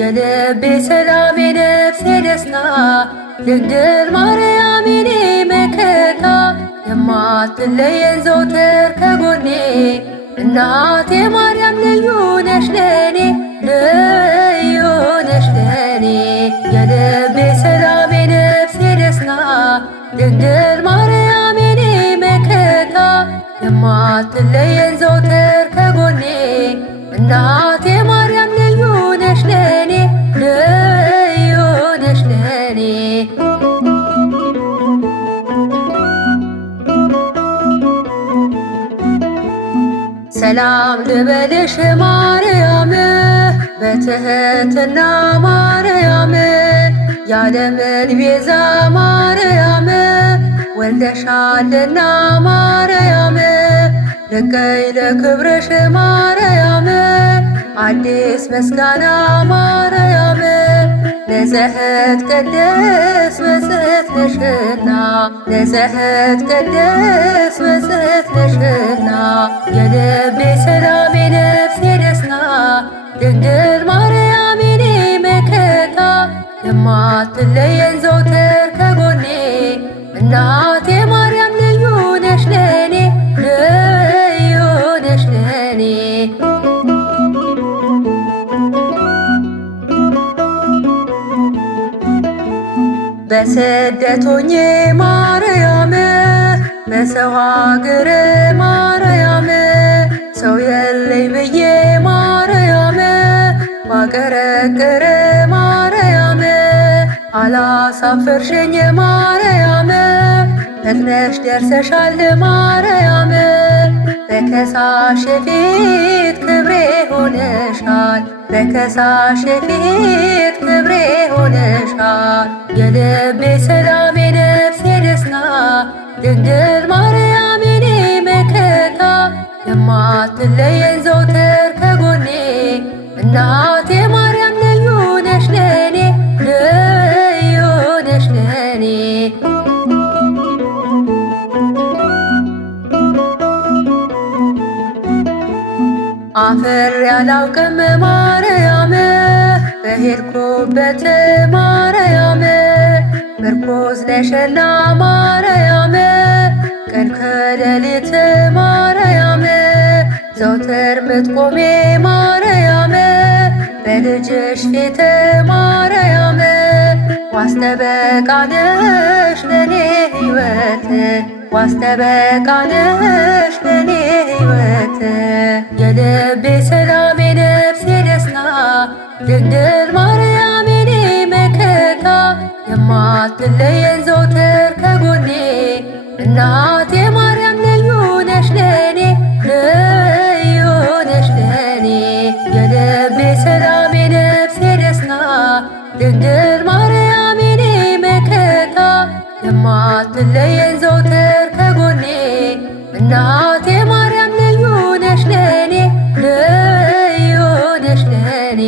የልቤ ሰላም የነፍሴ ደስታ ድንግል ማርያም የኔ መከታ የማትለየን ዘውትር ከጎኔ እናቴ ማርያም ልዩ ነሽ ለኔ ልዩ ነሽ ለኔ የልቤ ሰላም የነፍሴ ደስታ ድንግል ማርያም የኔ መከታ የማትለየን ዘውትር ከጎኔ እናቴ ማርያም ልዩ ነሽ ለኔ ልዩ ነሽ ለኔ ሰላም ልበልሽ ማርያም በትህትና ማርያም የዓለምን ቤዛ ማርያም ወልደሻልና ማርያም ልቀይ ለክብርሽ ማርያም አዲስ ምስጋና ማርያም ንጽሕት ቅድስት ብፅዕት ነሽና ንጽሕት ቅድስት ብፅዕት ነሽና የልቤ ሰላም የነፍሴ ደስታ ድንግል ማርያም የኔ መከታ የማትለየን ዘውትር ከጎኔ እናቴ ማርያም ልዩ ነሽ ለኔ ልዩ ነሽ ለኔ በስደት ሆኜ ማርያም በሰው ሀገር ማርያም ሰው የለኝ ብዬ ማርያም ባቀረቅር ማርያም አላሳፈርሽኝ ማርያም ፈጥነሽ ደርሰሻል ማርያም በከሳሽ ፊት ክብሬ ሆነሻል በከሳሽ ፊት ክብሬ ሆነሻል የልቤ ሰላም የነፍሴ ደስታ ድንግል ማርያም የኔ መከታ የማትለየን ዘውትር ከጎኔ እናቴ ማርያም ልዩ ነሽ ለኔ ልዩ ነሽ ለኔ አፍሬ አላውቅም ማርያም በሄድኩበት ማርያም ምርኩዝ ነሽና ማርያም ቀን ከሌሊት ማርያም ዘውትር ምትቆሜ ማርያም በልጅሽ ፊት ማርያም ዋስተበቃ ነሽ ለኔ ሕይወት ዋስተበቃ ነሽ ለኔ ሕይወት የልቤ ሰላም የነፍሴ ደስታ ድንግል ማርያም የኔ መከታ የማትለየን ዘውትር ከጎኔ እናቴ ማርያም ልዩ ነሽ ለኔ ልዩ ነሽ ለኔ የልቤ ሰላም የነፍሴ ደስታ ድንግል ማርያም የኔ መከታ የማትለየን ዘውትር ከጎኔ እናቴ ማርያም ልዩ ነሽ ለኔ ልዩ ነሽ ለኔ